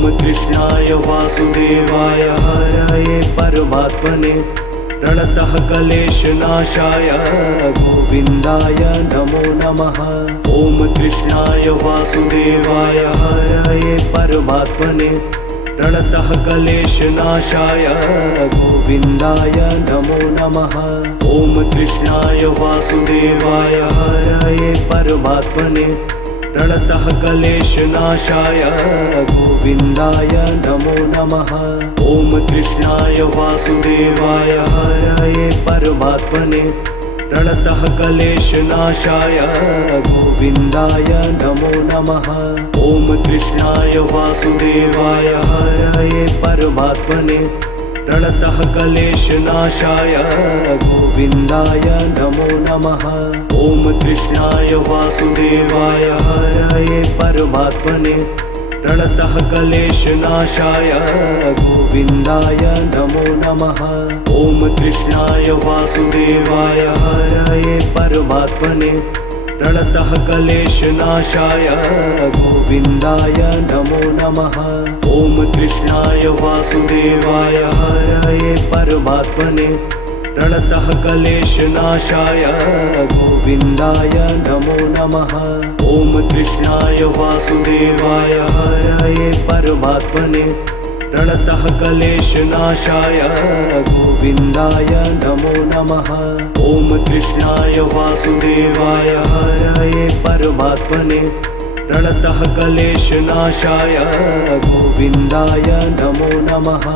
ॐ कृष्णाय वासुदेवाय हरये परमात्मने प्रणतः क्लेशनाशाय गोविन्दाय नमो नमः। ॐ कृष्णाय वासुदेवाय हरये परमात्मने प्रणतः क्लेशनाशाय गोविन्दाय नमो नमः। ॐ कृष्णाय वासुदेवाय हरये परमात्मने प्रणतः क्लेशनाशाय गोविन्दाय नमो नमः। ॐ कृष्णाय वासुदेवाय हरये परमात्मने प्रणतः क्लेशनाशाय गोविन्दाय नमो नमः। ॐ कृष्णाय वासुदेवाय हरये परमात्मने प्रणतः क्लेशनाशाय गोविन्दाय नमो नमः। ॐ कृष्णाय वासुदेवाय हरये परमात्मने प्रणतः क्लेशनाशाय गोविन्दाय नमो नमः। ॐ कृष्णाय वासुदेवाय हरये परमात्मने प्रणतः क्लेशनाशाय गोविन्दाय नमो नमः। ॐ कृष्णाय वासुदेवाय हरये परमात्मने प्रणतः क्लेशनाशाय गोविन्दाय नमो नमः। ॐ कृष्णाय वासुदेवाय हरये परमात्मने प्रणतः क्लेशनाशाय गोविन्दाय नमो नमः। ॐ कृष्णाय वासुदेवाय हरये परमात्मने प्रणतः क्लेशनाशाय गोविन्दाय नमो नमः।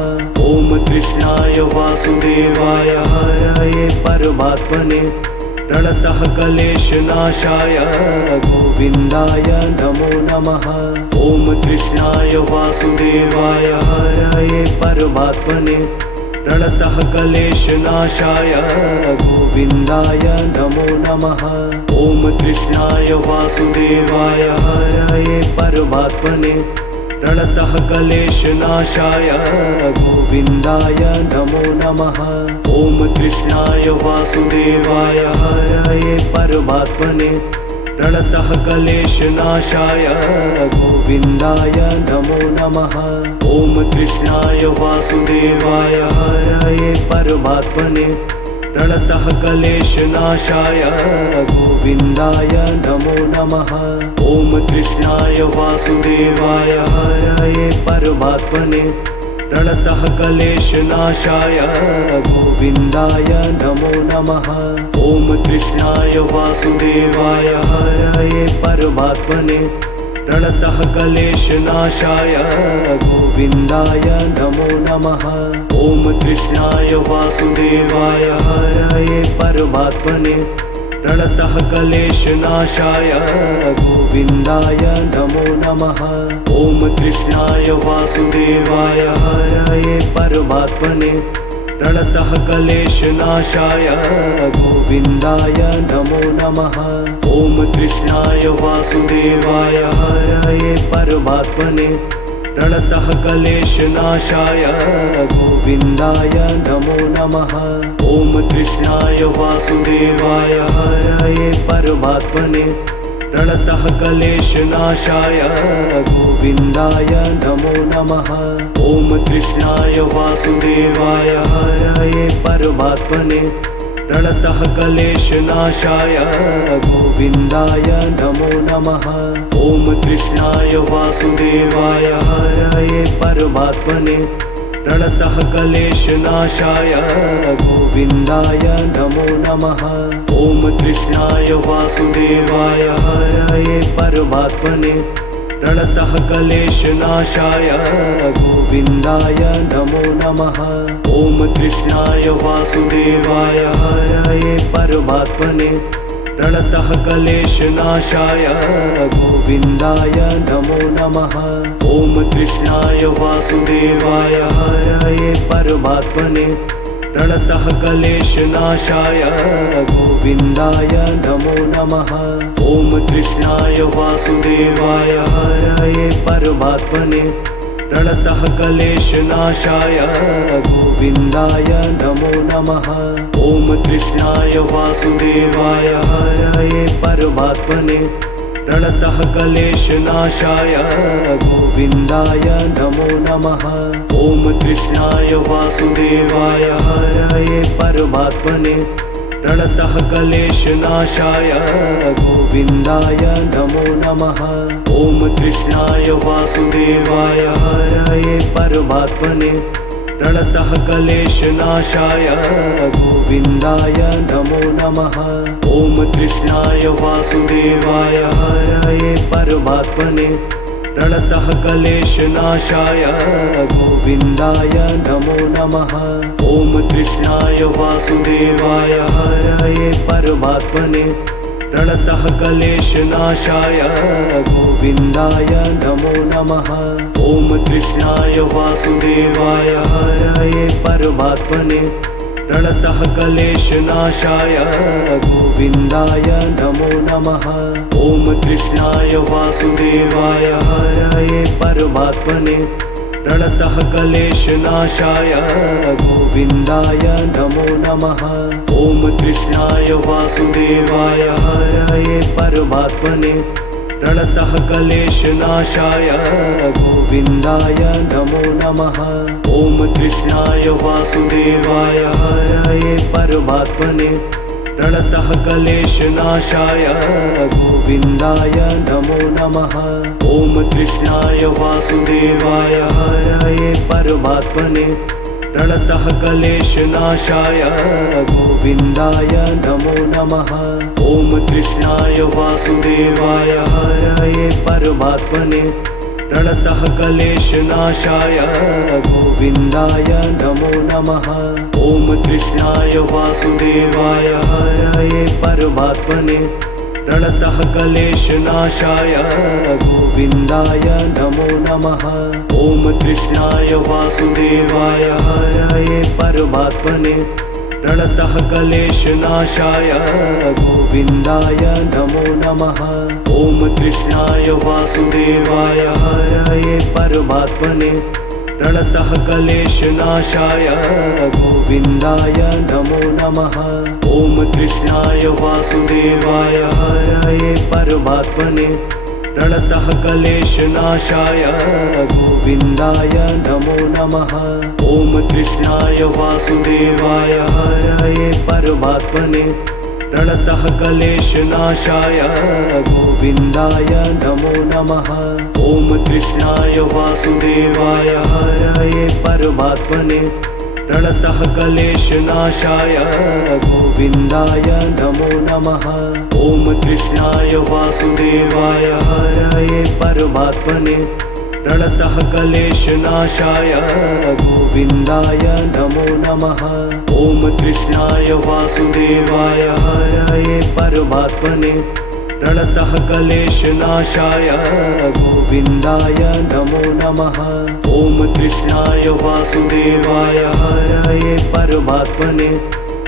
ॐ कृष्णाय वासुदेवाय हरये परमात्मने प्रणतः क्लेशनाशाय गोविन्दाय नमो नमः। ॐ कृष्णाय वासुदेवाय हरये परमात्मने प्रणतः क्लेशनाशाय गोविन्दाय नमो नमः। ॐ कृष्णाय वासुदेवाय हरये परमात्मने प्रणतः क्लेशनाशाय गोविन्दाय नमो नमः। ॐ कृष्णाय वासुदेवाय हरये परमात्मने प्रणतः क्लेशनाशाय गोविन्दाय नमो नमः। ॐ कृष्णाय वासुदेवाय हरये परमात्मने प्रणतः क्लेशनाशाय गोविन्दाय नमो नमः। ॐ कृष्णाय वासुदेवाय हरये परमात्मने प्रणतः क्लेशनाशाय गोविन्दाय नमो नमः। ॐ कृष्णाय वासुदेवाय हरये परमात्मने प्रणतः क्लेशनाशाय गोविन्दाय नमो नमः। ॐ कृष्णाय वासुदेवाय हरये परमात्मने प्रणतः क्लेशनाशाय गोविन्दाय नमो नमः। ॐ कृष्णाय वासुदेवाय हरये परमात्मने प्रणतः क्लेशनाशाय गोविन्दाय नमो नमः। ॐ कृष्णाय वासुदेवाय हरये परमात्मने प्रणतः क्लेशनाशाय गोविन्दाय नमो नमः। ॐ कृष्णाय वासुदेवाय हरये परमात्मने प्रणतः क्लेशनाशाय गोविन्दाय नमो नमः। ॐ कृष्णाय वासुदेवाय हरये परमात्मने प्रणतः क्लेशनाशाय गोविन्दाय नमो नमः। ॐ कृष्णाय वासुदेवाय हरये परमात्मने प्रणतः क्लेशनाशाय गोविन्दाय नमो नमः। ॐ कृष्णाय वासुदेवाय हरये परमात्मने प्रणतः क्लेशनाशाय गोविन्दाय नमो नमः। ॐ कृष्णाय वासुदेवाय हरये परमात्मने प्रणतः क्लेशनाशाय गोविन्दाय नमो नमः। ॐ कृष्णाय वासुदेवाय हरये परमात्मने प्रणतः क्लेशनाशाय गोविन्दाय नमो नमः। ॐ कृष्णाय वासुदेवाय हरये परमात्मने प्रणतः क्लेशनाशाय गोविन्दाय नमो नमः। ॐ कृष्णाय वासुदेवाय हरये परमात्मने प्रणतः क्लेशनाशाय गोविन्दाय नमो नमः। ॐ कृष्णाय वासुदेवाय हरये परमात्मने प्रणतः क्लेशनाशाय गोविन्दाय नमो नमः। ॐ कृष्णाय वासुदेवाय हरये परमात्मने प्रणतः क्लेशनाशाय गोविन्दाय नमो नमः। ॐ कृष्णाय वासुदेवाय हरये परमात्मने प्रणतः क्लेशनाशाय गोविन्दाय नमो नमः। ॐ कृष्णाय वासुदेवाय हरये परमात्मने प्रणतः क्लेशनाशाय गोविन्दाय नमो नमः। ॐ कृष्णाय वासुदेवाय हरये परमात्मने प्रणतः क्लेशनाशाय गोविन्दाय नमो नमः। ॐ कृष्णाय वासुदेवाय हरये परमात्मने प्रणतः क्लेशनाशाय गोविन्दाय नमो नमः। ॐ कृष्णाय वासुदेवाय हरये परमात्मने प्रणतः क्लेशनाशाय गोविन्दाय नमो नमः। ॐ कृष्णाय वासुदेवाय हरये परमात्मने प्रणतः क्लेशनाशाय गोविन्दाय नमो नमः। ॐ कृष्णाय वासुदेवाय हरये परमात्मने प्रणतः क्लेशनाशाय गोविन्दाय नमो नमः। ॐ कृष्णाय वासुदेवाय हरये परमात्मने प्रणतः क्लेशनाशाय गोविन्दाय नमो नमः। ॐ कृष्णाय वासुदेवाय हरये परमात्मने प्रणतः क्लेशनाशाय गोविन्दाय नमो नमः। ॐ कृष्णाय वासुदेवाय हरये परमात्मने प्रणतः क्लेशनाशाय गोविन्दाय नमो नमः। ॐ कृष्णाय वासुदेवाय हरये परमात्मने प्रणतः क्लेशनाशाय गोविन्दाय नमो नमः। ॐ कृष्णाय वासुदेवाय हरये परमात्मने प्रणतः क्लेशनाशाय गोविन्दाय नमो नमः। ॐ कृष्णाय वासुदेवाय हरये परमात्मने प्रणतः क्लेशनाशाय गोविन्दाय नमो नमः। ॐ कृष्णाय वासुदेवाय हरये परमात्मने प्रणतः क्लेशनाशाय गोविन्दाय नमो नमः। ॐ कृष्णाय वासुदेवाय हरये परमात्मने प्रणतः क्लेशनाशाय गोविन्दाय नमो नमः। ॐ कृष्णाय वासुदेवाय हरये परमात्मने प्रणतः क्लेशनाशाय गोविन्दाय नमो नमः। ॐ कृष्णाय वासुदेवाय हरये परमात्मने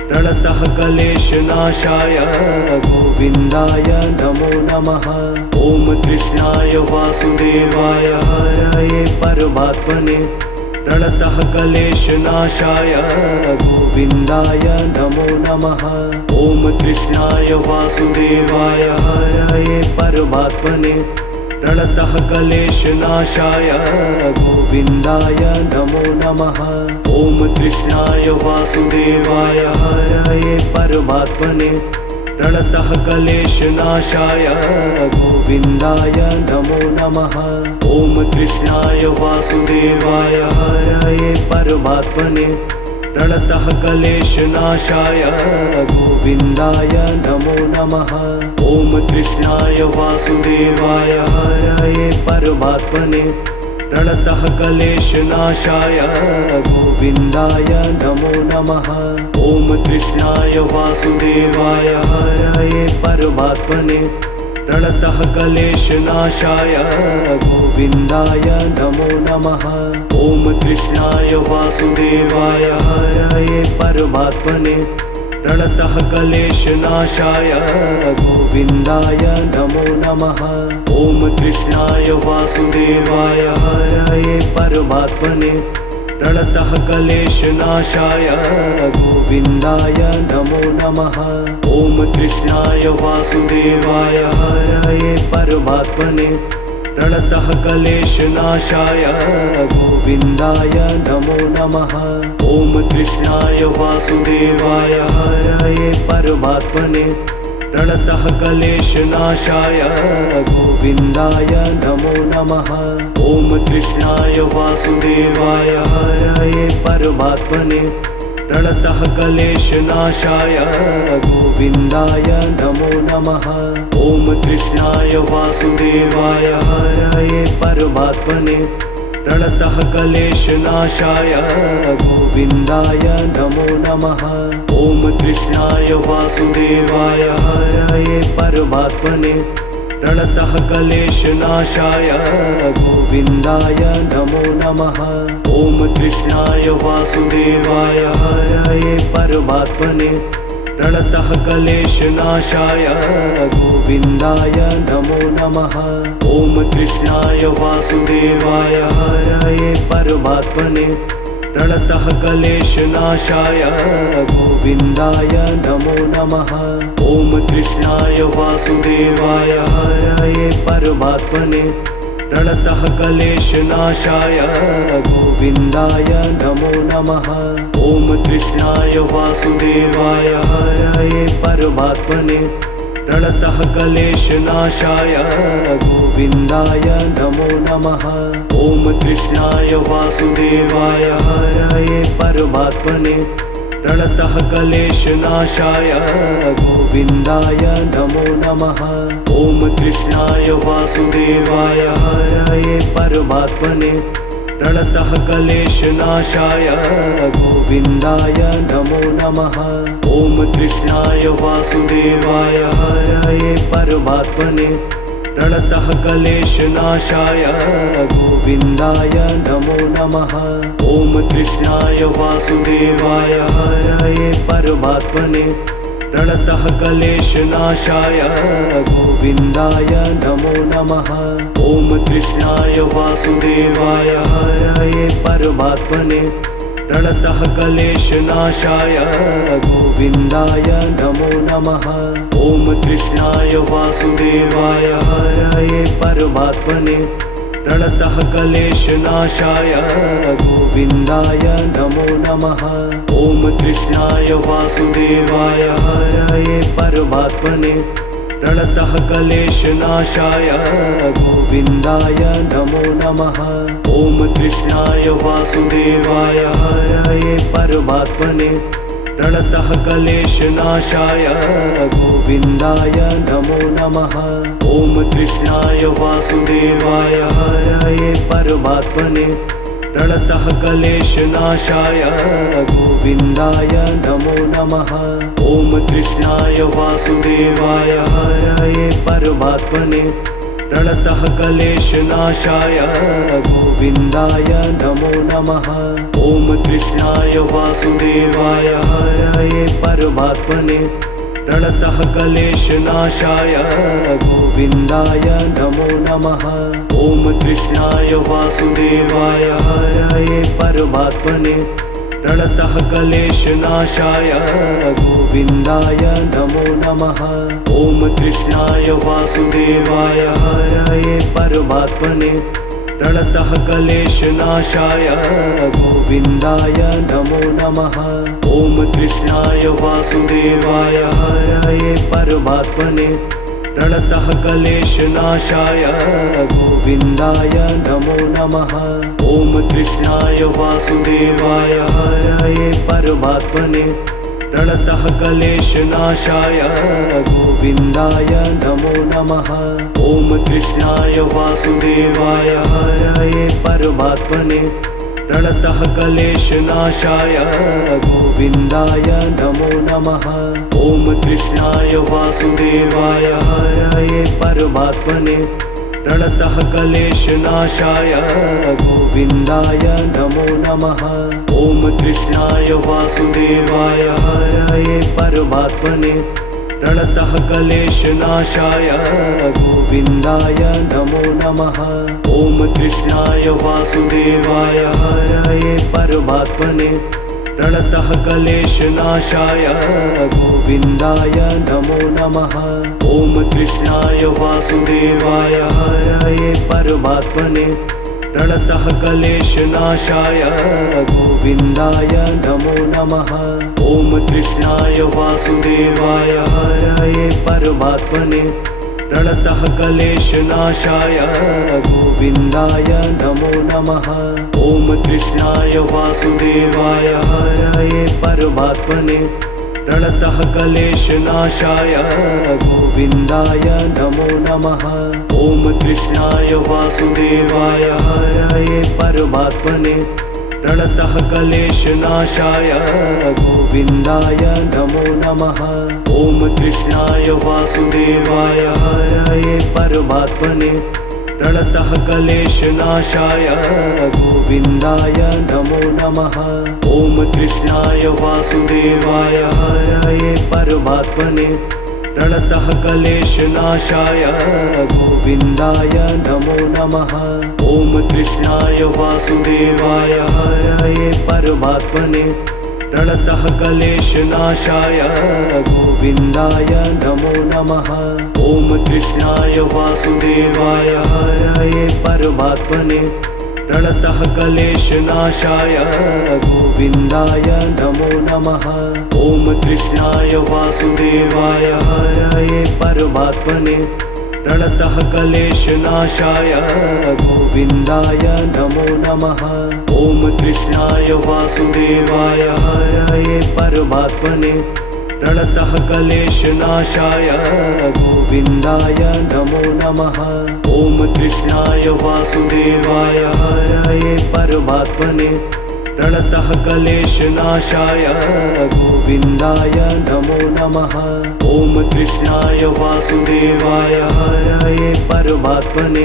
प्रणतः क्लेशनाशाय गोविन्दाय नमो नमः। ॐ कृष्णाय वासुदेवाय हरये परमात्मने प्रणतः क्लेशनाशाय गोविन्दाय नमो नमः। ॐ कृष्णाय वासुदेवाय हरये परमात्मने प्रणतः क्लेशनाशाय गोविन्दाय नमो नमः। ॐ कृष्णाय वासुदेवाय हरये परमात्मने प्रणतः क्लेशनाशाय गोविन्दाय नमो नमः। ॐ कृष्णाय वासुदेवाय हरये परमात्मने प्रणतः क्लेशनाशाय गोविन्दाय नमो नमः। ॐ कृष्णाय वासुदेवाय हरये परमात्मने प्रणतः क्लेशनाशाय गोविन्दाय नमो नमः। ॐ कृष्णाय वासुदेवाय हरये परमात्मने प्रणतः क्लेशनाशाय गोविन्दाय नमो नमः। ॐ कृष्णाय वासुदेवाय हरये परमात्मने प्रणतः क्लेशनाशाय गोविन्दाय नमो नमः। ॐ कृष्णाय वासुदेवाय हरये परमात्मने प्रणतः क्लेशनाशाय गोविन्दाय नमो नमः। ॐ कृष्णाय वासुदेवाय हरये परमात्मने प्रणतः क्लेशनाशाय गोविन्दाय नमो नमः। ॐ कृष्णाय वासुदेवाय हरये परमात्मने प्रणतः क्लेशनाशाय गोविन्दाय नमो नमः। ॐ कृष्णाय वासुदेवाय हरये परमात्मने प्रणतः क्लेशनाशाय गोविन्दाय नमो नमः। ॐ कृष्णाय वासुदेवाय हरये परमात्मने प्रणतः क्लेशनाशाय गोविन्दाय नमो नमः। ॐ कृष्णाय वासुदेवाय हरये परमात्मने प्रणतः क्लेशनाशाय गोविन्दाय नमो नमः। ॐ कृष्णाय वासुदेवाय हरये परमात्मने प्रणतः क्लेशनाशाय गोविन्दाय नमो नमः। ॐ कृष्णाय वासुदेवाय हरये परमात्मने प्रणतः क्लेशनाशाय गोविन्दाय नमो नमः। ॐ कृष्णाय वासुदेवाय हरये परमात्मने प्रणतः क्लेशनाशाय गोविन्दाय नमो नमः। ॐ कृष्णाय वासुदेवाय हरये परमात्मने प्रणतः क्लेशनाशाय गोविन्दाय नमो नमः। ॐ कृष्णाय वासुदेवाय हरये परमात्मने प्रणतः क्लेशनाशाय गोविन्दाय नमो नमः। ॐ कृष्णाय वासुदेवाय हरये परमात्मने प्रणतः क्लेशनाशाय गोविन्दाय नमो नमः। ॐ कृष्णाय वासुदेवाय हरये परमात्मने प्रणतः क्लेशनाशाय गोविन्दाय नमो नमः। ॐ कृष्णाय वासुदेवाय हरये परमात्मने प्रणतः क्लेशनाशाय गोविन्दाय नमो नमः। ॐ कृष्णाय वासुदेवाय हरये परमात्मने प्रणतः क्लेशनाशाय गोविन्दाय नमो नमः। ॐ कृष्णाय वासुदेवाय हरये परमात्मने प्रणतः क्लेशनाशाय गोविन्दाय नमो नमः। ॐ कृष्णाय वासुदेवाय हरये परमात्मने प्रणतः क्लेशनाशाय गोविन्दाय नमो नमः। ॐ कृष्णाय वासुदेवाय हरये परमात्मने प्रणतः क्लेशनाशाय गोविन्दाय नमो नमः। ॐ कृष्णाय वासुदेवाय हरये परमात्मने प्रणतः क्लेशनाशाय गोविन्दाय नमो नमः। ॐ कृष्णाय वासुदेवाय हरये परमात्मने प्रणतः क्लेशनाशाय गोविन्दाय नमो नमः। ॐ कृष्णाय वासुदेवाय हरये परमात्मने प्रणतः क्लेशनाशाय गोविन्दाय नमो नमः। ॐ कृष्णाय वासुदेवाय हरये परमात्मने प्रणतः क्लेशनाशाय गोविन्दाय नमो नमः। ॐ कृष्णाय वासुदेवाय हरये परमात्मने प्रणतः क्लेशनाशाय गोविन्दाय नमो नमः। ॐ कृष्णाय वासुदेवाय हरये परमात्मने प्रणतः क्लेशनाशाय गोविन्दाय नमो नमः। ॐ कृष्णाय वासुदेवाय हरये परमात्मने प्रणतः क्लेशनाशाय गोविन्दाय नमो नमः। ॐ कृष्णाय वासुदेवाय हरये परमात्मने प्रणतः क्लेशनाशाय गोविन्दाय नमो नमः। ॐ कृष्णाय वासुदेवाय हरये परमात्मने प्रणतः क्लेशनाशाय गोविन्दाय नमो नमः। ॐ कृष्णाय वासुदेवाय हरये परमात्मने प्रणतः क्लेशनाशाय गोविन्दाय नमो नमः। ॐ कृष्णाय वासुदेवाय हरये परमात्मने प्रणतः क्लेशनाशाय गोविन्दाय नमो नमः। ॐ कृष्णाय वासुदेवाय हरये परमात्मने प्रणतः क्लेशनाशाय गोविन्दाय नमो नमः। ॐ कृष्णाय वासुदेवाय हरये परमात्मने प्रणतः क्लेशनाशाय गोविन्दाय नमो नमः। ॐ कृष्णाय वासुदेवाय हरये परमात्मने प्रणतः क्लेशनाशाय गोविन्दाय नमो नमः। ॐ कृष्णाय वासुदेवाय हरये परमात्मने प्रणतः क्लेशनाशाय गोविन्दाय नमो नमः। ॐ कृष्णाय वासुदेवाय हरये परमात्मने प्रणतः क्लेशनाशाय गोविन्दाय नमो नमः। ॐ कृष्णाय वासुदेवाय हरये परमात्मने प्रणतः क्लेशनाशाय गोविन्दाय नमो नमः। ॐ कृष्णाय वासुदेवाय हरये परमात्मने प्रणतः क्लेशनाशाय गोविन्दाय नमो नमः। ॐ कृष्णाय वासुदेवाय हरये परमात्मने प्रणतः क्लेशनाशाय गोविन्दाय नमो नमः। ॐ कृष्णाय वासुदेवाय हरये परमात्मने प्रणतः क्लेशनाशाय गोविन्दाय नमो नमः। ॐ कृष्णाय वासुदेवाय हरये परमात्मने प्रणतः क्लेशनाशाय गोविन्दाय नमो नमः। ॐ कृष्णाय वासुदेवाय हरये परमात्मने प्रणतः क्लेशनाशाय गोविन्दाय नमो नमः। ॐ कृष्णाय वासुदेवाय हरये परमात्मने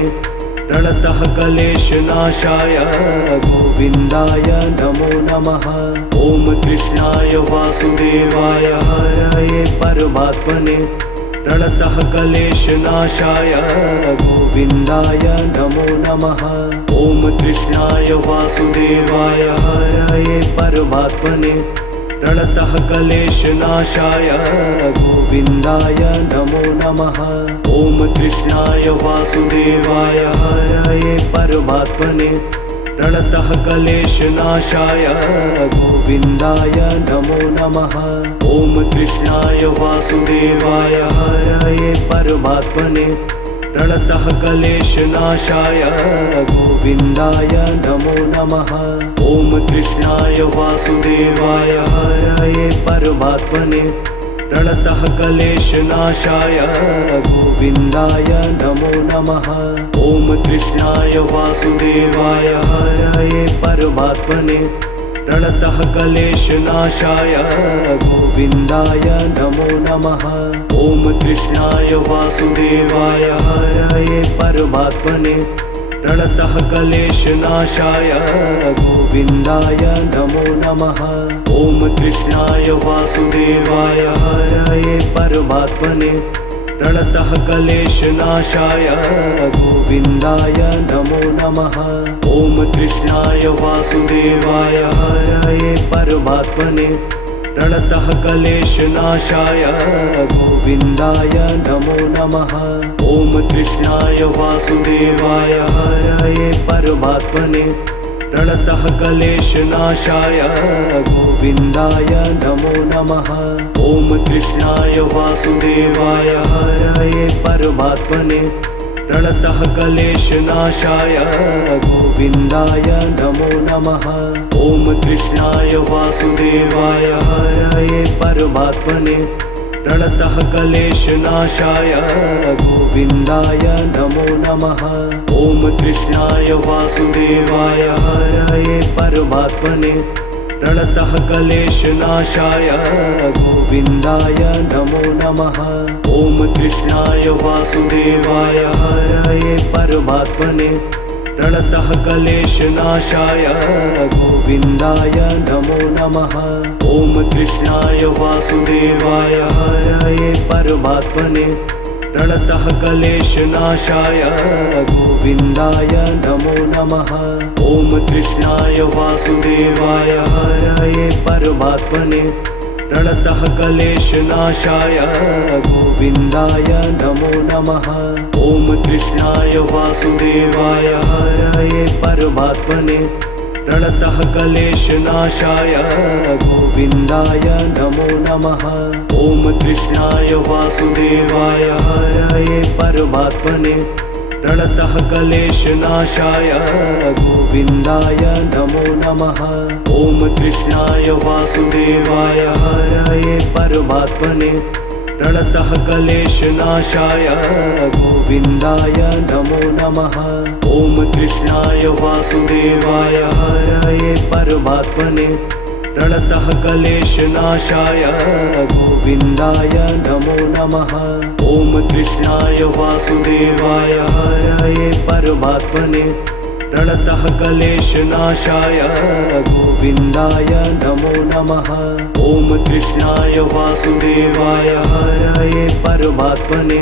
प्रणतः क्लेशनाशाय गोविन्दाय नमो नमः। ॐ कृष्णाय वासुदेवाय हरये परमात्मने प्रणतः क्लेशनाशाय गोविन्दाय नमो नमः। ॐ कृष्णाय वासुदेवाय हरये परमात्मने प्रणतः क्लेशनाशाय गोविन्दाय नमो नमः। ॐ कृष्णाय वासुदेवाय हरये परमात्मने प्रणतः क्लेशनाशाय गोविन्दाय नमो नमः। ॐ कृष्णाय वासुदेवाय हरये परमात्मने प्रणतः क्लेशनाशाय गोविन्दाय नमो नमः। ॐ कृष्णाय वासुदेवाय हरये परमात्मने प्रणतः क्लेशनाशाय गोविन्दाय नमो नमः। ॐ कृष्णाय वासुदेवाय हरये परमात्मने प्रणतः क्लेशनाशाय गोविन्दाय नमो नमः। ॐ कृष्णाय वासुदेवाय हरये परमात्मने प्रणतः क्लेशनाशाय गोविन्दाय नमो नमः। ॐ कृष्णाय वासुदेवाय हरये परमात्मने प्रणतः क्लेशनाशाय गोविन्दाय नमो नमः। ॐ कृष्णाय वासुदेवाय हरये परमात्मने प्रणतः क्लेशनाशाय गोविन्दाय नमो नमः। ॐ कृष्णाय वासुदेवाय हरये परमात्मने प्रणतः क्लेशनाशाय गोविन्दाय नमो नमः। ॐ कृष्णाय वासुदेवाय हरये परमात्मने प्रणतः क्लेशनाशाय गोविन्दाय नमो नमः। ॐ कृष्णाय वासुदेवाय हरये परमात्मने प्रणतः क्लेशनाशाय गोविन्दाय नमो नमः। ॐ कृष्णाय वासुदेवाय हरये परमात्मने प्रणतः क्लेशनाशाय गोविन्दाय नमो नमः। ॐ कृष्णाय वासुदेवाय हरये परमात्मने प्रणतः क्लेशनाशाय गोविन्दाय नमो नमः। ॐ कृष्णाय वासुदेवाय हरये परमात्मने प्रणतः क्लेशनाशाय गोविन्दाय नमो नमः। ॐ कृष्णाय वासुदेवाय हरये परमात्मने प्रणतः क्लेशनाशाय गोविन्दाय नमो नमः। ॐ कृष्णाय वासुदेवाय हरये परमात्मने प्रणतः क्लेशनाशाय गोविन्दाय नमो नमः। ॐ कृष्णाय वासुदेवाय हरये परमात्मने प्रणतः क्लेशनाशाय गोविन्दाय नमो नमः। ॐ कृष्णाय वासुदेवाय हरये परमात्मने प्रणतः क्लेशनाशाय गोविन्दाय नमो नमः। ॐ कृष्णाय वासुदेवाय हरये परमात्मने प्रणतः क्लेशनाशाय गोविन्दाय नमो नमः। ॐ कृष्णाय वासुदेवाय हरये परमात्मने प्रणतः क्लेशनाशाय गोविन्दाय नमो नमः। ॐ कृष्णाय वासुदेवाय हरये परमात्मने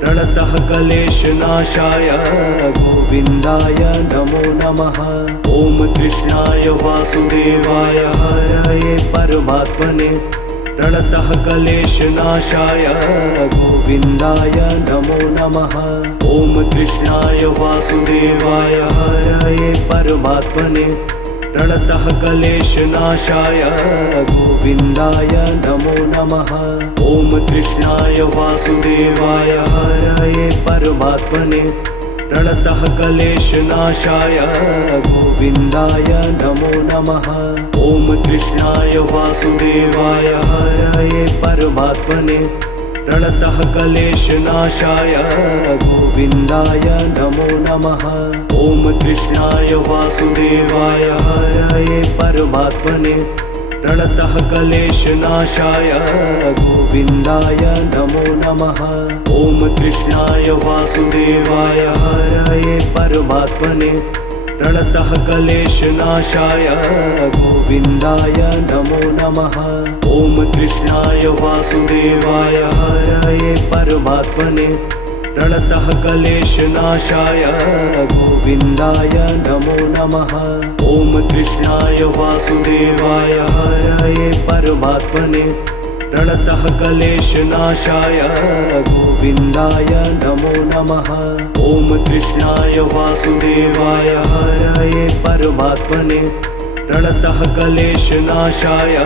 प्रणतः क्लेशनाशाय गोविन्दाय नमो नमः। ॐ कृष्णाय वासुदेवाय हरये परमात्मने प्रणतः क्लेशनाशाय गोविन्दाय नमो नमः। ॐ कृष्णाय वासुदेवाय हरये परमात्मने प्रणतः क्लेशनाशाय गोविन्दाय नमो नमः। ॐ कृष्णाय वासुदेवाय हरये परमात्मने प्रणतः क्लेशनाशाय गोविन्दाय नमो नमः। ॐ कृष्णाय वासुदेवाय हरये परमात्मने प्रणतः क्लेशनाशाय गोविन्दाय नमो नमः। ॐ कृष्णाय वासुदेवाय हरये परमात्मने प्रणतः क्लेशनाशाय गोविन्दाय नमो नमः। ॐ कृष्णाय वासुदेवाय हरये परमात्मने प्रणतः क्लेशनाशाय गोविन्दाय नमो नमः। ॐ कृष्णाय वासुदेवाय हरये परमात्मने प्रणतः क्लेशनाशाय गोविन्दाय नमो नमः। ॐ कृष्णाय वासुदेवाय हरये परमात्मने प्रणतः क्लेशनाशाय गोविन्दाय नमो नमः। ॐ कृष्णाय वासुदेवाय हरये परमात्मने प्रणतः क्लेशनाशाय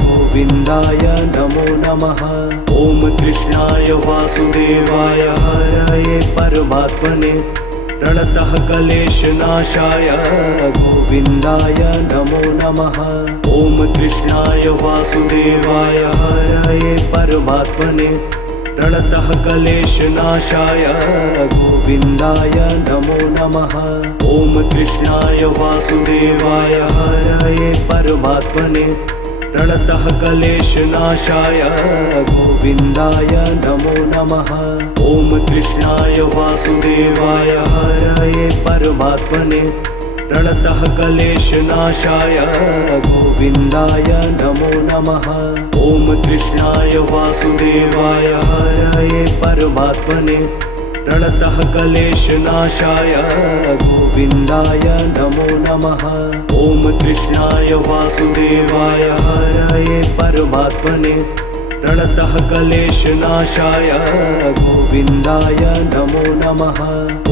गोविन्दाय नमो नमः। ॐ कृष्णाय वासुदेवाय हरये परमात्मने प्रणतः क्लेशनाशाय गोविन्दाय नमो नमः। ॐ कृष्णाय वासुदेवाय हरये परमात्मने प्रणतः क्लेशनाशाय गोविन्दाय नमो नमः। ॐ कृष्णाय वासुदेवाय हरये परमात्मने प्रणतः क्लेशनाशाय गोविन्दाय नमो नमः। ॐ कृष्णाय वासुदेवाय हरये परमात्मने प्रणतः क्लेशनाशाय गोविन्दाय नमो नमः। ॐ कृष्णाय वासुदेवाय हरये परमात्मने प्रणतः क्लेशनाशाय गोविन्दाय नमो नमः। ॐ कृष्णाय वासुदेवाय हरये परमात्मने प्रणतः क्लेशनाशाय गोविन्दाय नमो नमः।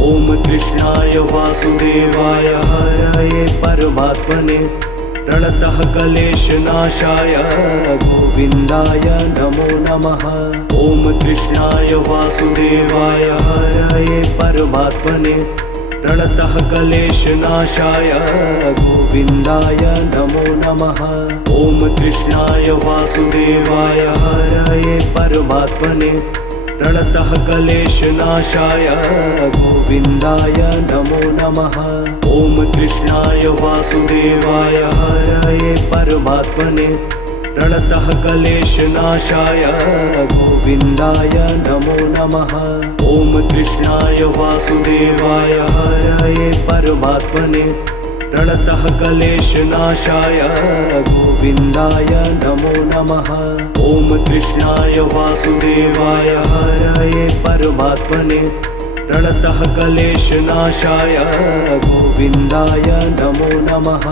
ॐ कृष्णाय वासुदेवाय हरये परमात्मने प्रणतः क्लेशनाशाय गोविन्दाय नमो नमः। ॐ कृष्णाय वासुदेवाय हरये परमात्मने प्रणतः क्लेशनाशाय गोविन्दाय नमो नमः। ॐ कृष्णाय वासुदेवाय हरये परमात्मने प्रणतः क्लेशनाशाय गोविन्दाय नमो नमः। ॐ कृष्णाय वासुदेवाय हरये परमात्मने प्रणतः क्लेशनाशाय गोविन्दाय नमो नमः। ॐ कृष्णाय वासुदेवाय हरये परमात्मने प्रणतः क्लेशनाशाय गोविन्दाय नमो नमः। ॐ कृष्णाय वासुदेवाय हरये परमात्मने प्रणतः क्लेशनाशाय गोविन्दाय नमो नमः।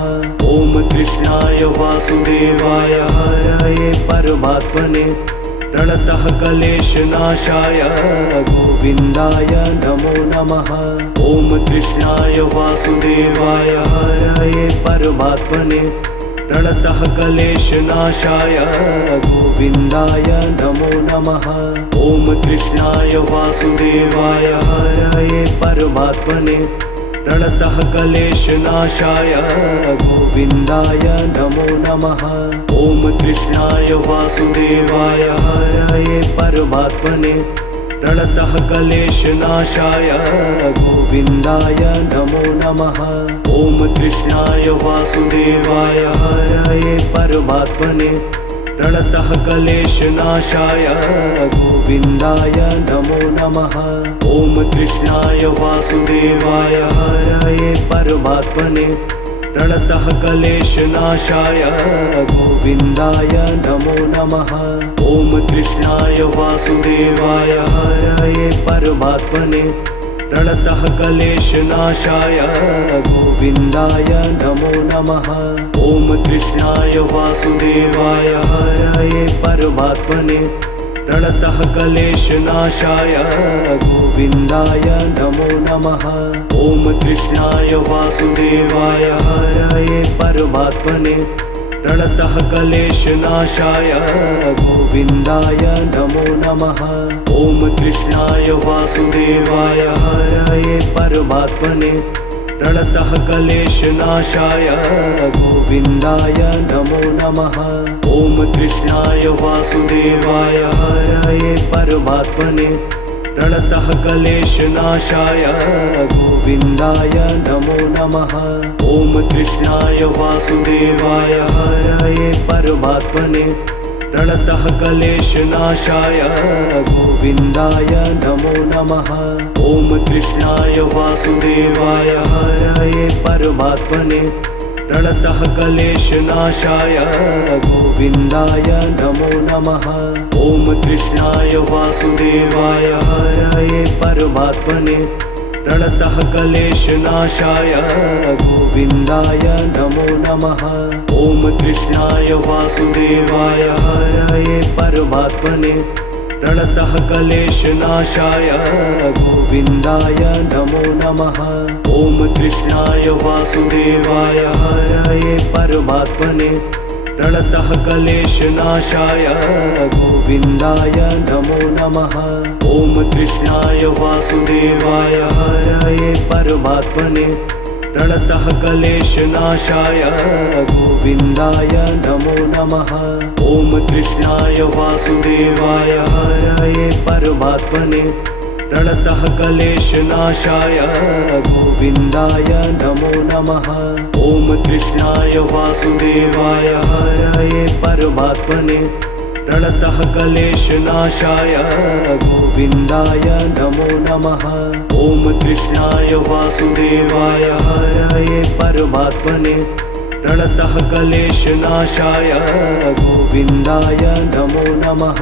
ॐ कृष्णाय वासुदेवाय हरये परमात्मने प्रणतः क्लेशनाशाय गोविन्दाय नमो नमः। ॐ कृष्णाय वासुदेवाय हरये परमात्मने प्रणतः क्लेशनाशाय गोविन्दाय नमो नमः। ॐ कृष्णाय वासुदेवाय हरये परमात्मने प्रणतः क्लेशनाशाय गोविन्दाय नमो नमः। ॐ कृष्णाय वासुदेवाय हरये परमात्मने प्रणतः क्लेशनाशाय गोविन्दाय नमो नमः। ॐ कृष्णाय वासुदेवाय हरये परमात्मने प्रणतः क्लेशनाशाय गोविन्दाय नमो नमः। ॐ कृष्णाय वासुदेवाय हरये परमात्मने प्रणतः क्लेशनाशाय गोविन्दाय नमो नमः। ॐ कृष्णाय वासुदेवाय हरये परमात्मने प्रणतः क्लेशनाशाय गोविन्दाय नमो नमः। ॐ कृष्णाय वासुदेवाय हरये परमात्मने प्रणतः क्लेशनाशाय गोविन्दाय नमो नमः। ॐ कृष्णाय वासुदेवाय हरये परमात्मने प्रणतः क्लेशनाशाय गोविन्दाय नमो नमः। ॐ कृष्णाय वासुदेवाय हरये परमात्मने प्रणतः क्लेशनाशाय गोविन्दाय नमो नमः। ॐ कृष्णाय वासुदेवाय हरये परमात्मने प्रणतः क्लेशनाशाय गोविन्दाय नमो नमः। ॐ कृष्णाय वासुदेवाय हरये परमात्मने प्रणतः क्लेशनाशाय गोविन्दाय नमो नमः। ॐ कृष्णाय वासुदेवाय हरये परमात्मने प्रणतः क्लेशनाशाय गोविन्दाय नमो नमः। ॐ कृष्णाय वासुदेवाय हरये परमात्मने प्रणतः क्लेशनाशाय गोविन्दाय नमो नमः। ॐ कृष्णाय वासुदेवाय हरये परमात्मने प्रणतः क्लेशनाशाय गोविन्दाय नमो नमः। ॐ कृष्णाय वासुदेवाय हरये परमात्मने प्रणतः क्लेशनाशाय गोविन्दाय नमो नमः। ॐ कृष्णाय वासुदेवाय हरये परमात्मने प्रणतः क्लेशनाशाय गोविन्दाय नमो नमः। ॐ कृष्णाय वासुदेवाय हरये परमात्मने प्रणतः क्लेशनाशाय गोविन्दाय नमो नमः। ॐ कृष्णाय वासुदेवाय हरये परमात्मने प्रणतः क्लेशनाशाय गोविन्दाय नमो नमः। ॐ कृष्णाय वासुदेवाय हरये परमात्मने प्रणतः क्लेशनाशाय गोविन्दाय नमो नमः।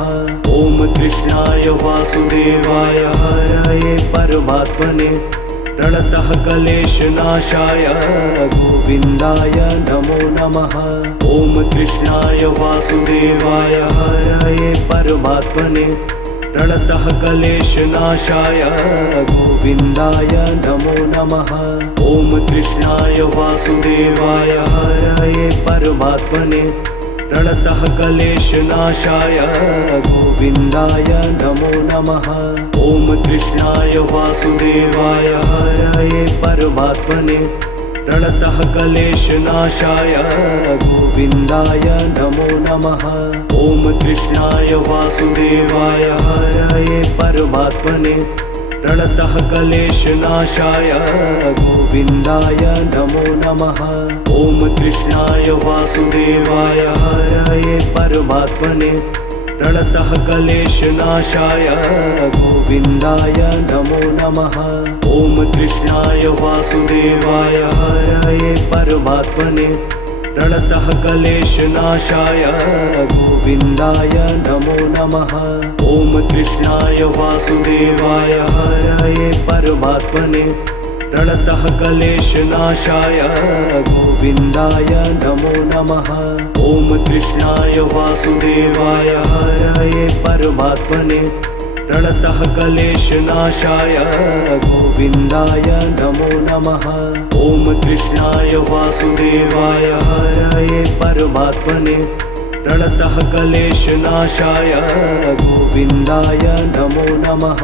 ॐ कृष्णाय वासुदेवाय हरये परमात्मने प्रणतः क्लेशनाशाय गोविन्दाय नमो नमः। ॐ कृष्णाय वासुदेवाय हरये परमात्मने प्रणतः क्लेशनाशाय गोविन्दाय नमो नमः। ॐ कृष्णाय वासुदेवाय हरये परमात्मने प्रणतः क्लेशनाशाय गोविन्दाय नमो नमः। ॐ कृष्णाय वासुदेवाय हरये परमात्मने प्रणतः क्लेशनाशाय गोविन्दाय नमो नमः। ॐ कृष्णाय वासुदेवाय हरये परमात्मने प्रणतः क्लेशनाशाय गोविन्दाय नमो नमः। ॐ कृष्णाय वासुदेवाय हरये परमात्मने प्रणतः क्लेशनाशाय गोविन्दाय नमो नमः। ॐ कृष्णाय वासुदेवाय हरये परमात्मने प्रणतः क्लेशनाशाय गोविन्दाय नमो नमः। ॐ कृष्णाय वासुदेवाय हरये परमात्मने प्रणतः क्लेशनाशाय गोविन्दाय नमो नमः। ॐ कृष्णाय वासुदेवाय हरये परमात्मने प्रणतः क्लेशनाशाय गोविन्दाय नमो नमः। ॐ कृष्णाय वासुदेवाय हरये परमात्मने प्रणतः क्लेशनाशाय गोविन्दाय नमो नमः।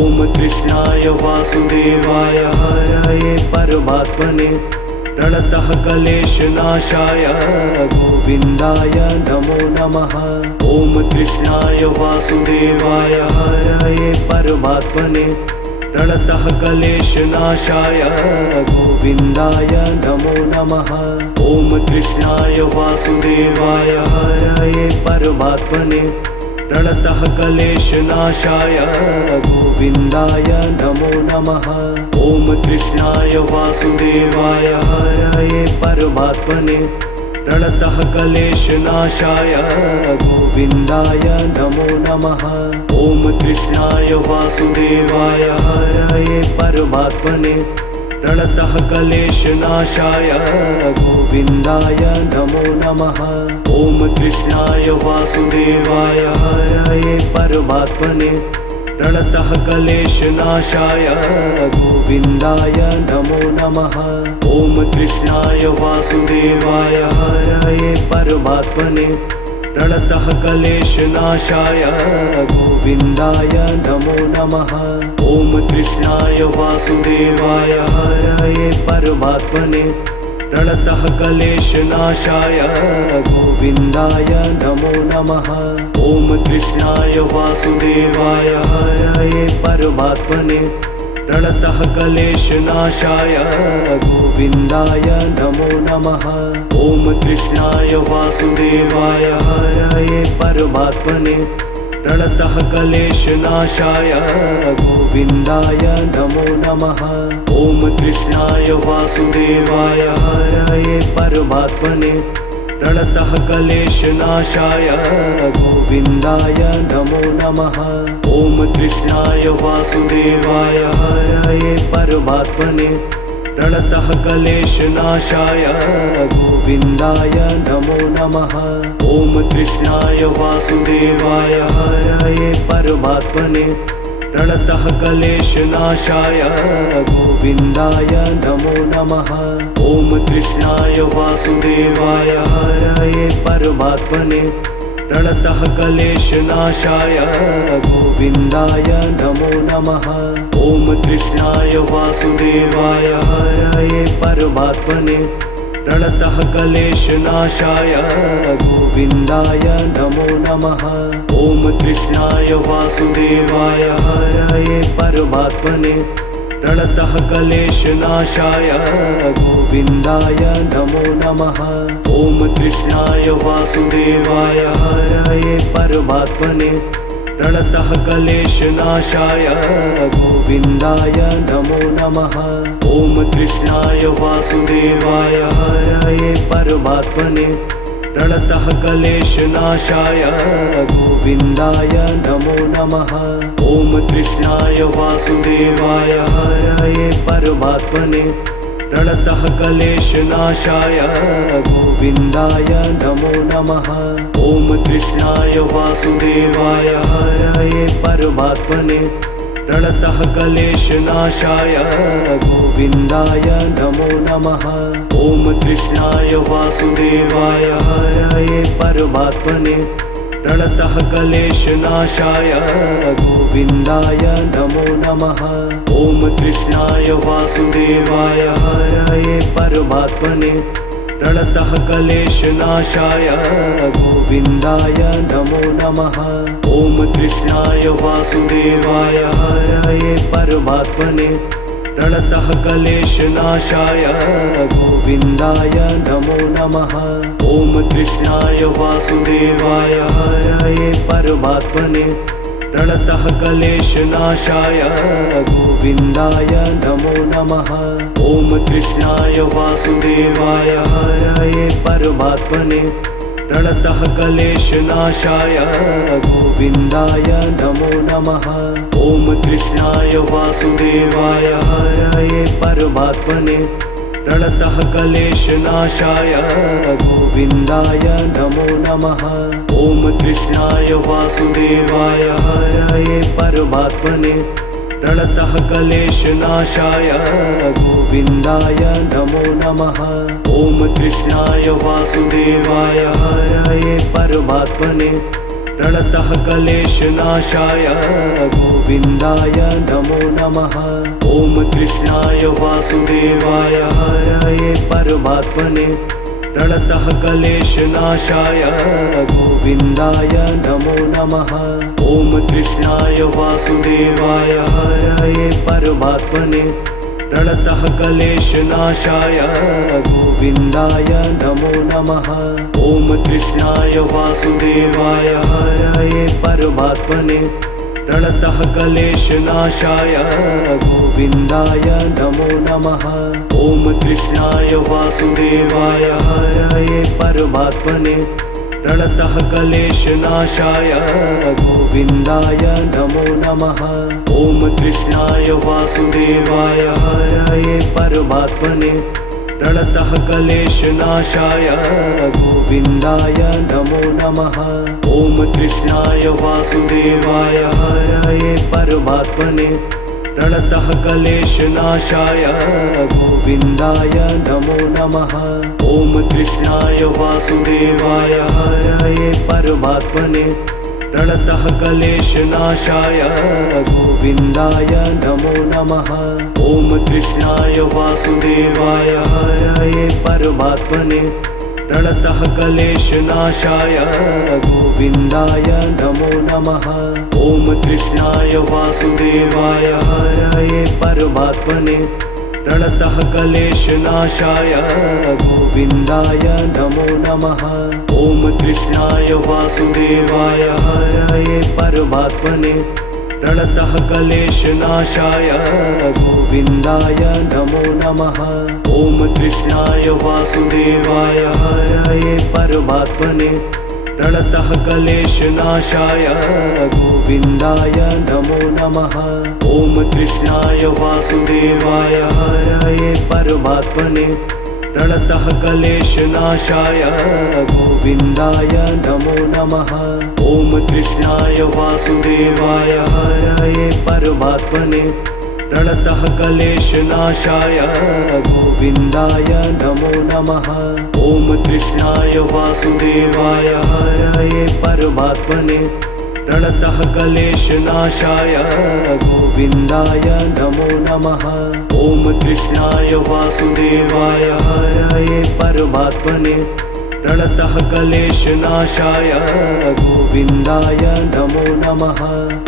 ॐ कृष्णाय वासुदेवाय हरये परमात्मने प्रणतः क्लेशनाशाय गोविन्दाय नमो नमः। ॐ कृष्णाय वासुदेवाय हरये परमात्मने प्रणतः क्लेशनाशाय गोविन्दाय नमो नमः। ॐ कृष्णाय वासुदेवाय हरये परमात्मने प्रणतः क्लेशनाशाय गोविन्दाय नमो नमः। ॐ कृष्णाय वासुदेवाय हरये परमात्मने प्रणतः क्लेशनाशाय गोविन्दाय नमो नमः। ॐ कृष्णाय वासुदेवाय हरये परमात्मने प्रणतः क्लेशनाशाय गोविन्दाय नमो नमः। ॐ कृष्णाय वासुदेवाय हरये परमात्मने प्रणतः क्लेशनाशाय गोविन्दाय नमो नमः। ॐ कृष्णाय वासुदेवाय हरये परमात्मने प्रणतः क्लेशनाशाय गोविन्दाय नमो नमः। ॐ कृष्णाय वासुदेवाय हरये परमात्मने प्रणतः क्लेशनाशाय गोविन्दाय नमो नमः। ॐ कृष्णाय वासुदेवाय हरये परमात्मने प्रणतः क्लेशनाशाय गोविन्दाय नमो नमः। ॐ कृष्णाय वासुदेवाय हरये परमात्मने प्रणतः क्लेशनाशाय गोविन्दाय नमो नमः। ॐ कृष्णाय वासुदेवाय हरये परमात्मने प्रणतः क्लेशनाशाय गोविन्दाय नमो नमः। ॐ कृष्णाय वासुदेवाय हरये परमात्मने प्रणतः क्लेशनाशाय गोविन्दाय नमो नमः। ॐ कृष्णाय वासुदेवाय हरये परमात्मने प्रणतः क्लेशनाशाय गोविन्दाय नमो नमः। ॐ कृष्णाय वासुदेवाय हरये परमात्मने प्रणतः क्लेशनाशाय गोविन्दाय नमो नमः। ॐ कृष्णाय वासुदेवाय हरये परमात्मने प्रणतः क्लेशनाशाय गोविन्दाय नमो नमः। ॐ कृष्णाय वासुदेवाय हरये परमात्मने प्रणतः क्लेशनाशाय गोविन्दाय नमो नमः। ॐ कृष्णाय वासुदेवाय हरये परमात्मने प्रणतः क्लेशनाशाय गोविन्दाय नमो नमः। ॐ कृष्णाय वासुदेवाय हरये परमात्मने प्रणतः क्लेशनाशाय गोविन्दाय नमो नमः। ॐ कृष्णाय वासुदेवाय हरये परमात्मने प्रणतः क्लेशनाशाय गोविन्दाय नमो नमः। ॐ कृष्णाय वासुदेवाय हरये परमात्मने प्रणतः क्लेशनाशाय गोविन्दाय नमो नमः। ॐ कृष्णाय वासुदेवाय हरये परमात्मने प्रणतः क्लेशनाशाय गोविन्दाय नमो नमः। ॐ कृष्णाय वासुदेवाय हरये परमात्मने प्रणतः क्लेशनाशाय गोविन्दाय नमो नमः। ॐ कृष्णाय वासुदेवाय हरये परमात्मने प्रणतः क्लेशनाशाय गोविन्दाय नमो नमः। ॐ कृष्णाय वासुदेवाय हरये परमात्मने प्रणतः क्लेशनाशाय गोविन्दाय नमो नमः। ॐ कृष्णाय वासुदेवाय हरये परमात्मने प्रणतः क्लेशनाशाय गोविन्दाय नमो नमः। ॐ कृष्णाय वासुदेवाय हरये परमात्मने प्रणतः क्लेशनाशाय गोविन्दाय नमो नमः। ॐ कृष्णाय वासुदेवाय हरये परमात्मने प्रणतः क्लेशनाशाय गोविन्दाय नमो नमः। ॐ कृष्णाय वासुदेवाय हरये परमात्मने प्रणतः क्लेशनाशाय गोविन्दाय नमो नमः। ॐ कृष्णाय वासुदेवाय हरये परमात्मने प्रणतः क्लेशनाशाय गोविन्दाय नमो नमः। ॐ कृष्णाय वासुदेवाय हरये परमात्मने प्रणतः क्लेशनाशाय गोविन्दाय नमो नमः। ॐ कृष्णाय वासुदेवाय हरये परमात्मने प्रणतः क्लेशनाशाय गोविन्दाय नमो नमः। ॐ कृष्णाय वासुदेवाय हरये परमात्मने प्रणतः क्लेशनाशाय गोविन्दाय नमो नमः। ॐ कृष्णाय वासुदेवाय हरये परमात्मने प्रणतः क्लेशनाशाय गोविन्दाय नमो नमः। ॐ कृष्णाय वासुदेवाय हरये परमात्मने प्रणतः क्लेशनाशाय गोविन्दाय नमो नमः। ॐ कृष्णाय वासुदेवाय हरये परमात्मने प्रणतः क्लेशनाशाय गोविन्दाय नमो नमः। ॐ कृष्णाय वासुदेवाय हरये परमात्मने प्रणतः क्लेशनाशाय गोविन्दाय नमो नमः। ॐ कृष्णाय वासुदेवाय हरये परमात्मने प्रणतः क्लेशनाशाय गोविन्दाय नमो नमः। ॐ कृष्णाय वासुदेवाय हरये परमात्मने प्रणतः क्लेशनाशाय गोविन्दाय नमो नमः। ॐ कृष्णाय वासुदेवाय हरये परमात्मने प्रणतः क्लेशनाशाय गोविन्दाय नमो नमः। ॐ कृष्णाय वासुदेवाय हरये परमात्मने प्रणतः क्लेशनाशाय गोविन्दाय नमो नमः। ॐ कृष्णाय वासुदेवाय हरये परमात्मने प्रणतः क्लेशनाशाय गोविन्दाय नमो नमः। ॐ कृष्णाय वासुदेवाय हरये परमात्मने प्रणतः क्लेशनाशाय गोविन्दाय नमो नमः। ॐ कृष्णाय वासुदेवाय हरये परमात्मने प्रणतः क्लेशनाशाय गोविन्दाय नमो नमः।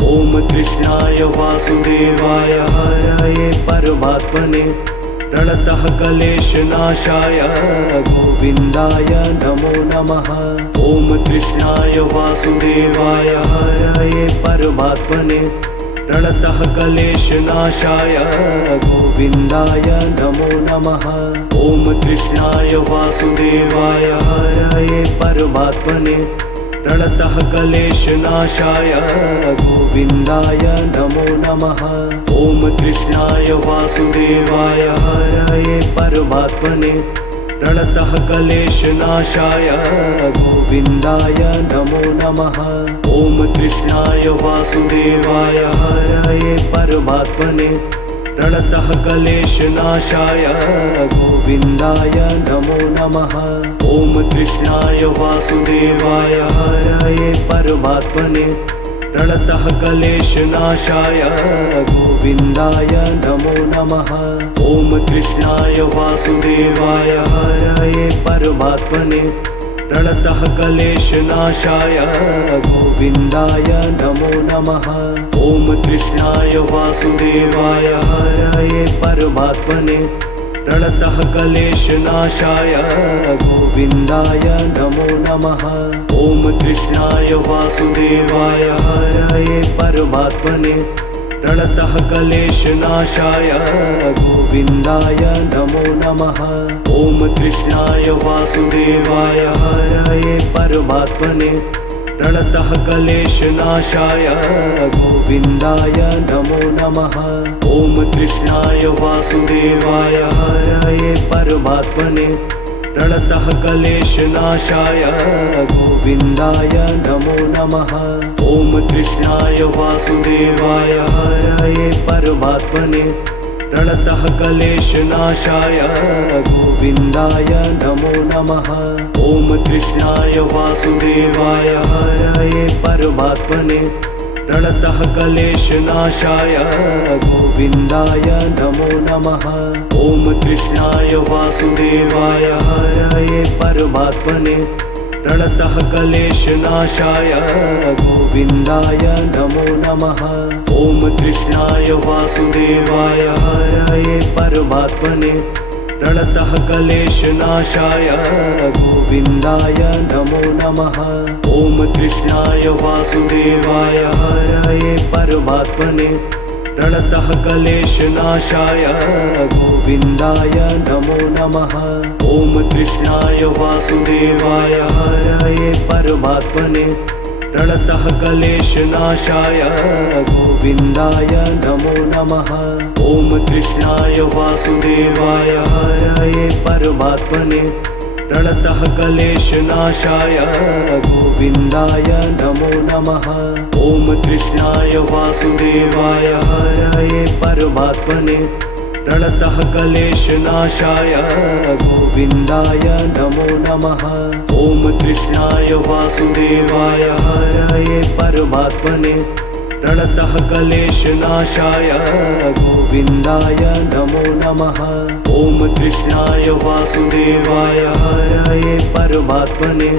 ॐ कृष्णाय वासुदेवाय हरये परमात्मने प्रणतः क्लेशनाशाय गोविन्दाय नमो नमः। ॐ कृष्णाय वासुदेवाय हरये परमात्मने प्रणतः क्लेशनाशाय गोविन्दाय नमो नमः। ॐ कृष्णाय वासुदेवाय हरये परमात्मने प्रणतः क्लेशनाशाय गोविन्दाय नमो नमः। ॐ कृष्णाय वासुदेवाय हरये परमात्मने प्रणतः क्लेशनाशाय गोविन्दाय नमो नमः। ॐ कृष्णाय वासुदेवाय हरये परमात्मने प्रणतः क्लेशनाशाय गोविन्दाय नमो नमः। ॐ कृष्णाय वासुदेवाय हरये परमात्मने प्रणतः क्लेशनाशाय गोविन्दाय नमो नमः। ॐ कृष्णाय वासुदेवाय हरये परमात्मने प्रणतः क्लेशनाशाय गोविन्दाय नमो नमः। ॐ कृष्णाय वासुदेवाय हरये परमात्मने प्रणतः क्लेशनाशाय गोविन्दाय नमो नमः। ॐ कृष्णाय वासुदेवाय हरये परमात्मने प्रणतः क्लेशनाशाय गोविन्दाय नमो नमः। ॐ कृष्णाय वासुदेवाय हरये परमात्मने प्रणतः क्लेशनाशाय गोविन्दाय नमो नमः। ॐ कृष्णाय वासुदेवाय हरये परमात्मने प्रणतः क्लेशनाशाय गोविन्दाय नमो नमः। ॐ कृष्णाय वासुदेवाय हरये परमात्मने प्रणतः क्लेशनाशाय गोविन्दाय नमो नमः। ॐ कृष्णाय वासुदेवाय हरये परमात्मने प्रणतः क्लेशनाशाय गोविन्दाय नमो नमः। ॐ कृष्णाय वासुदेवाय हरये परमात्मने प्रणतः क्लेशनाशाय गोविन्दाय नमो नमः। ॐ कृष्णाय वासुदेवाय हरये परमात्मने प्रणतः क्लेशनाशाय गोविन्दाय नमो नमः। ॐ कृष्णाय वासुदेवाय हरये परमात्मने प्रणतः क्लेशनाशाय गोविन्दाय नमो नमः। ॐ कृष्णाय वासुदेवाय हरये परमात्मने प्रणतः क्लेशनाशाय गोविन्दाय नमो नमः। ॐ कृष्णाय वासुदेवाय हरये परमात्मने प्रणतः क्लेशनाशाय गोविन्दाय नमो नमः। ॐ कृष्णाय वासुदेवाय हरये परमात्मने प्रणतः क्लेशनाशाय गोविन्दाय नमो नमः। ॐ कृष्णाय वासुदेवाय हरये परमात्मने प्रणतः क्लेशनाशाय गोविन्दाय नमो नमः। ॐ कृष्णाय वासुदेवाय हरये परमात्मने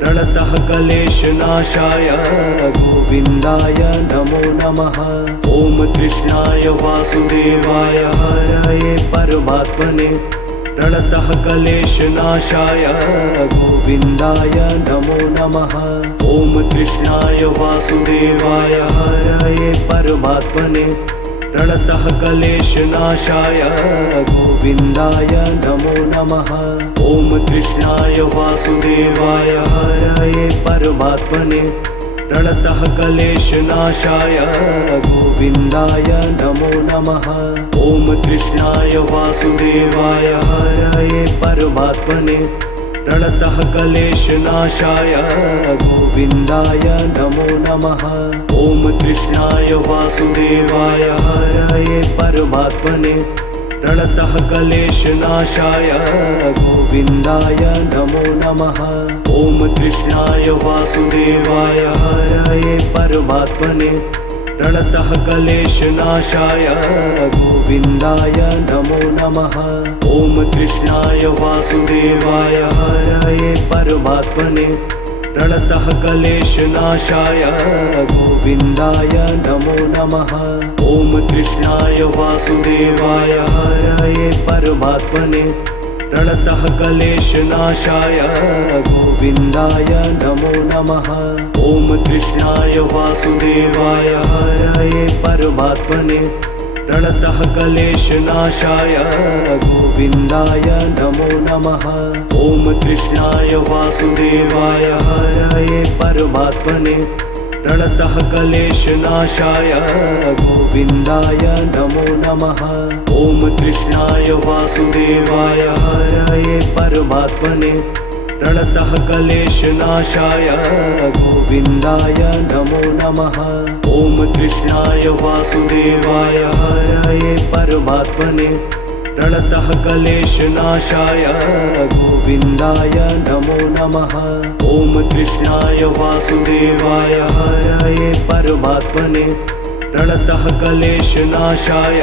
प्रणतः क्लेशनाशाय गोविन्दाय नमो नमः। ॐ कृष्णाय वासुदेवाय हरये परमात्मने प्रणतः क्लेशनाशाय गोविन्दाय नमो नमः। ॐ कृष्णाय वासुदेवाय हरये परमात्मने प्रणतः क्लेशनाशाय गोविन्दाय नमो नमः। ॐ कृष्णाय वासुदेवाय हरये परमात्मने प्रणतः क्लेशनाशाय गोविन्दाय नमो नमः। ॐ कृष्णाय वासुदेवाय हरये परमात्मने प्रणतः क्लेशनाशाय गोविन्दाय नमो नमः। ॐ कृष्णाय वासुदेवाय हरये परमात्मने प्रणतः क्लेशनाशाय गोविन्दाय नमो नमः। ॐ कृष्णाय वासुदेवाय हरये परमात्मने प्रणतः क्लेशनाशाय गोविन्दाय नमो नमः। ॐ कृष्णाय वासुदेवाय हरये परमात्मने प्रणतः क्लेशनाशाय गोविन्दाय नमो नमः। ॐ कृष्णाय वासुदेवाय हरये परमात्मने प्रणतः क्लेशनाशाय गोविन्दाय नमो नमः। ॐ कृष्णाय वासुदेवाय हरये परमात्मने प्रणतः क्लेशनाशाय गोविन्दाय नमो नमः। ॐ कृष्णाय वासुदेवाय हरये परमात्मने प्रणतः क्लेशनाशाय गोविन्दाय नमो नमः। ॐ कृष्णाय वासुदेवाय हरये परमात्मने प्रणतः क्लेशनाशाय गोविन्दाय नमो नमः। ॐ कृष्णाय वासुदेवाय हरये परमात्मने प्रणतः क्लेशनाशाय गोविन्दाय नमो नमः। ॐ कृष्णाय वासुदेवाय हरये परमात्मने प्रणतः क्लेशनाशाय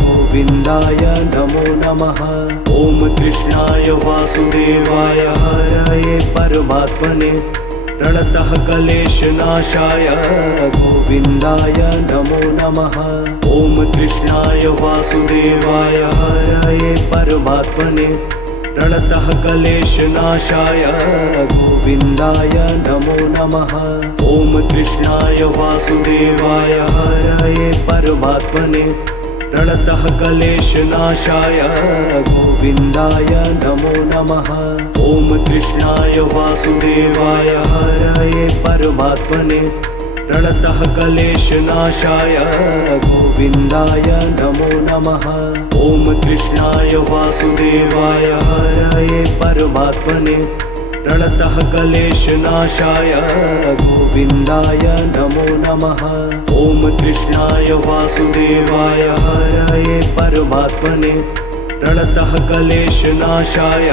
गोविन्दाय नमो नमः। ॐ कृष्णाय वासुदेवाय हरये परमात्मने प्रणतः क्लेशनाशाय गोविन्दाय नमो नमः। ॐ कृष्णाय वासुदेवाय हरये परमात्मने प्रणतः क्लेशनाशाय गोविन्दाय नमो नमः। ॐ कृष्णाय वासुदेवाय हरये परमात्मने प्रणतः क्लेशनाशाय गोविन्दाय नमो नमः। ॐ कृष्णाय वासुदेवाय हरये परमात्मने प्रणतः क्लेशनाशाय गोविन्दाय नमो नमः। ॐ कृष्णाय वासुदेवाय हरये परमात्मने प्रणतः क्लेशनाशाय गोविन्दाय नमो नमः। ॐ कृष्णाय वासुदेवाय हरये परमात्मने प्रणतः क्लेशनाशाय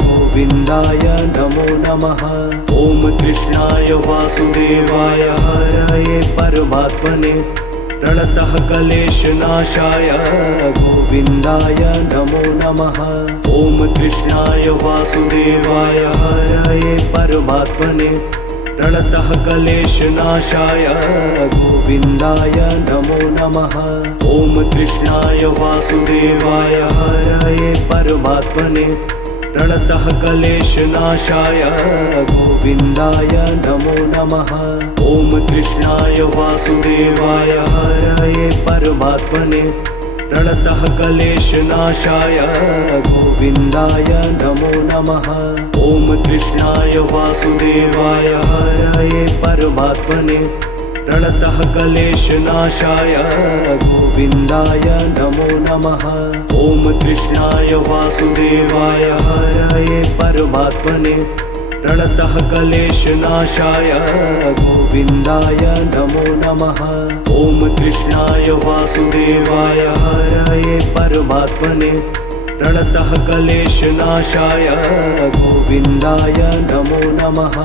गोविन्दाय नमो नमः। ॐ कृष्णाय वासुदेवाय हरये परमात्मने प्रणतः क्लेशनाशाय गोविन्दाय नमो नमः। ॐ कृष्णाय वासुदेवाय हरये परमात्मने प्रणतः क्लेशनाशाय गोविन्दाय नमो नमः। ॐ कृष्णाय वासुदेवाय हरये परमात्मने प्रणतः क्लेशनाशाय गोविन्दाय नमो नमः। ॐ कृष्णाय वासुदेवाय हरये परमात्मने प्रणतः क्लेशनाशाय गोविन्दाय नमो नमः। ॐ कृष्णाय वासुदेवाय हरये परमात्मने प्रणतः क्लेशनाशाय गोविन्दाय नमो नमः। ॐ कृष्णाय वासुदेवाय हरये परमात्मने प्रणतः क्लेशनाशाय गोविन्दाय नमो नमः। ॐ कृष्णाय वासुदेवाय हरये परमात्मने प्रणतः क्लेशनाशाय गोविन्दाय नमो नमः।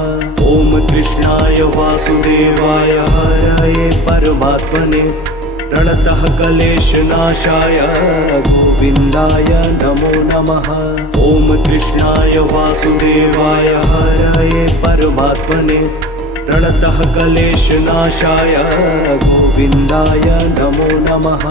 ॐ कृष्णाय वासुदेवाय हरये परमात्मने प्रणतः क्लेशनाशाय गोविन्दाय नमो नमः। ॐ कृष्णाय वासुदेवाय हरये परमात्मने प्रणतः क्लेशनाशाय गोविन्दाय नमो नमः।